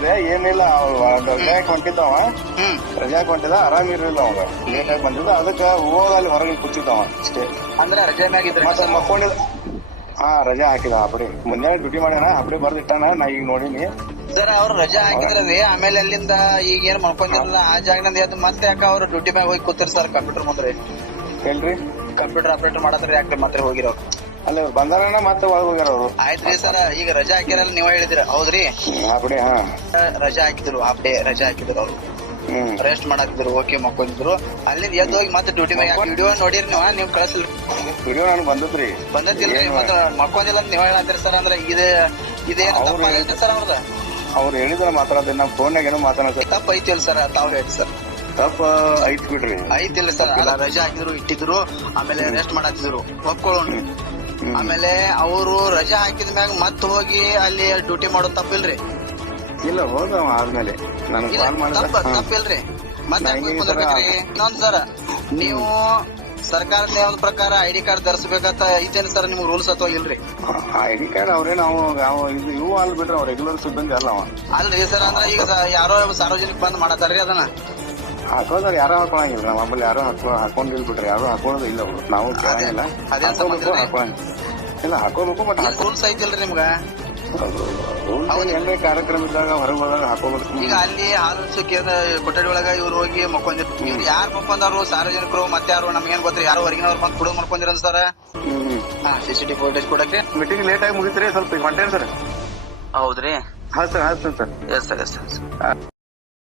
ಬಂದಿದ್ದೆ ಏನಿಲ್ಲ ರಜಾಕ್ ಹೊಂಟಿದ್ದವ ರಜಾಕ್ ಹೊಂಟಿದ ಆರಾಮ್ ಇರ್ಲಿಲ್ಲ ಅವಾಗ ಲೇಟ್ ಆಗಿ ಬಂದಿದ್ದ ಅದಕ್ಕ ಹೋಗ ಅಲ್ಲಿ ಹೊರಗೆ ಕೂತಿದ್ದವ ಅಷ್ಟೇ. ಅಂದ್ರೆ ರಜೆ ಮ್ಯಾಗಿದ್ರೆ ಮತ್ತೆ ಮಕ್ಕೊಂಡಿದ್ದ ಹಾ ರಜಾ ಹಾಕಿದ ಅಪ್ಪಡಿ ಮುಂಜಾನೆ ಡ್ಯೂಟಿ ಮಾಡ್ಯಾನ ಅಪ್ಪಡಿ ಬರ್ದಿಟ್ಟಾನ ನಾ ಈಗ ನೋಡಿನಿ. ಸರ್ ಅವ್ರು ರಜಾ ಹಾಕಿದ್ರಿ ಆಮೇಲೆ ಅಲ್ಲಿಂದ ಈಗ ಏನ್ ಮಾಡ್ಕೊಂಡಿರಲ್ಲ ಆ ಜಾಗದಿಂದ ಎದ್ದು ಮತ್ತೆ ಯಾಕ ಅವ್ರು ಡ್ಯೂಟಿ ಮ್ಯಾಗ ಹೋಗಿ ಕೂತಿರ್ ಸರ್ ಕಂಪ್ಯೂಟರ್ ಮುಂದ್ರಿ ಹೇಳ್ರಿ ಕಂಪ್ಯೂಟರ್ ಆಪರೇಟರ್ ಮಾಡತ್ರಿ ಯಾಕ್ರಿ ಮತ್ತೆ ಹೋಗಿರೋರು ಅಲ್ಲ ಬಂದಾರನ ಮತ್ತೆ ಒಳಗ್ ಹೋಗ್ಯಾರ ಅವ್ರು. ಆಯ್ತ್ರಿ ಸರ್ ಈಗ ರಜಾ ಹಾಕ್ಯಾರಲ್ಲ ನೀವ ಹೇಳಿದಿರ ಹೌದ್ರಿ ಅಪ್ಪಡಿ ಹಾ ರಜಾ ಹಾಕಿದ್ರು ಹಾಫ್ ಡೇ ರಜಾ ಹಾಕಿದ್ರು ಅವ್ರು ರೆಸ್ಟ್ ಮಾಡಾಕಿದ್ರು ಓಕೆ ಮಕ್ಕೊಂಡಿದ್ರು ಅಲ್ಲಿಂದ ಎದ್ದು ಹೋಗಿ ಮತ್ತೆ ಡ್ಯೂಟಿ ಮ್ಯಾಗ ವಿಡಿಯೋ ನೋಡಿರಿ ನೀವ್ ಕಳ್ಸಿಲ್ರಿ ವಿಡಿಯೋ ನನ್ ಬಂದತ್ರಿ ಬಂದತ್ತಿಲ್ರಿ ಮತ್ತ ಮಕ್ಕೊಂಡಿಲ್ಲ ಅಂತ ನೀವ್ ಹೇಳತ್ತೀರಿ ಸರ್ ಅಂದ್ರೆ ಇದೇನು ತಪ್ಪಾಗೈತೆ ಸರ್ ಅವ್ರದ ಅವ್ರು ಹೇಳಿದ್ರ ಮಾತಾಡೋದು ನಮ್ ಫೋನ್ಯಾಗ ಏನೋ ಮಾತಾಡ ತಪ್ಪ ಐತಿಲ್ ಸರ್ ತಾವ್ ಹೇಳಿ ಸರ್ ತಪ್ಪ ಐತ್ ಬಿಡ್ರಿ ಐತಿಲ್ಲ ಸರ್ ರಜಾ ಹಾಕಿದ್ರು ಇಟ್ಟಿದ್ರು ಆಮೇಲೆ ರೆಸ್ಟ್ ಮಾಡಾತಿದ್ರು ಒಪ್ಕೊಳ್ಳೋಣ ಆಮೇಲೆ ಅವರು ರಜಾ ಹಾಕಿದ ಮ್ಯಾಗ ಮತ್ ಹೋಗಿ ಅಲ್ಲಿ ಡ್ಯೂಟಿ ಮಾಡೋದ್ ತಪ್ಪಿಲ್ರಿ ಇಲ್ಲ ಹೋದವ ಆದ್ಮೇಲೆ ನನಗ್ ಕಾಲ್ ಮಾಡಿದ ತಪ್ಪಿಲ್ರಿ ಮತ್ತೆ ಇನ್ನೊಂದ್ ಸರ್ ನೀವು ಸರ್ಕಾರದ ನಿಯಮದ ಪ್ರಕಾರ ಐಡಿ ಕಾರ್ಡ್ ಧರಿಸಬೇಕಂತ ಐತೇನು ಸರ್ ನಿಮ್ಗೆ ರೂಲ್ಸ್ ಅಥವಾ ಇಲ್ರಿ ಐಡಿ ಕಾರ್ಡ್ ಅವ್ರೇನ ಇವು ಅಲ್ ಬಿಡ್ರಿ ಅವ್ರ ರೆಗ್ಯುಲರ್ ಸಿಬ್ಬಂದಿ ಅಲ್ಲ ಅವ ಅಲ್ರಿ ಸರ್ ಅಂದ್ರೆ ಈಗ ಯಾರೋ ಸಾರ್ವಜನಿಕ ಬಂದ್ ಮಾಡತಾರ್ರಿ ಅದನ್ನ ಹಾಕೋದಾರ ಯಾರು ಹಾಕೊಳಂಗಿಲ್ಲ ನಾವ್ ಆಮೇಲೆ ಯಾರು ಹಾಕೊಂಡಿಲ್ ಬಿಟ್ರಿ ಯಾರು ಹಾಕೊಳ್ಳೋದು ಇಲ್ಲ ಅವ್ರು ನಾವು ಕೇಳಂಗಿಲ್ಲ ಇಲ್ಲ ಹಾಕೋಬೇಕು ಮತ್ತೆ ರೂಲ್ಸ್ ಐತಿಲ್ರಿ ನಿಮ್ಗ ಏನ್ರಿ ಕಾರ್ಯಕ್ರಮ ಇದ್ದಾಗ ಹೊರಗೆ ಹೋದಾಗ ಹಾಕೋಬೇಕು. ಈಗ ಅಲ್ಲಿ ಹಾಲು ಕೇಂದ್ರ ಕೊಠಡಿ ಒಳಗ ಇವ್ರು ಹೋಗಿ ಮಕ್ಕೊಂಡಿರ್ ಇವ್ರು ಯಾರು ಮಕ್ಕೊಂಡವ್ರು ಸಾರ್ವಜನಿಕರು ಮತ್ತೆ ಯಾರು ನಮ್ಗೇನ್ ಗೊತ್ತ್ರಿ ಯಾರು ಹೊರಗಿನವ್ರು ಬಂದ್ ಕುಡಿದ್ ಮಾಡ್ಕೊಂಡಿರ ಸರ್ CCTV ಫುಟೇಜ್ ಕೊಡಕ್ಕೆ ಮೀಟಿಂಗ್ ಲೇಟ್ ಆಗಿ ಮುಗಿತ್ರಿ ಸ್ವಲ್ಪ ಹೊಂಟೇನ್ ಸರ್. ಹೌದ್ರಿ ಹಾ ಸರ್ ಎಸ್ ಸರ್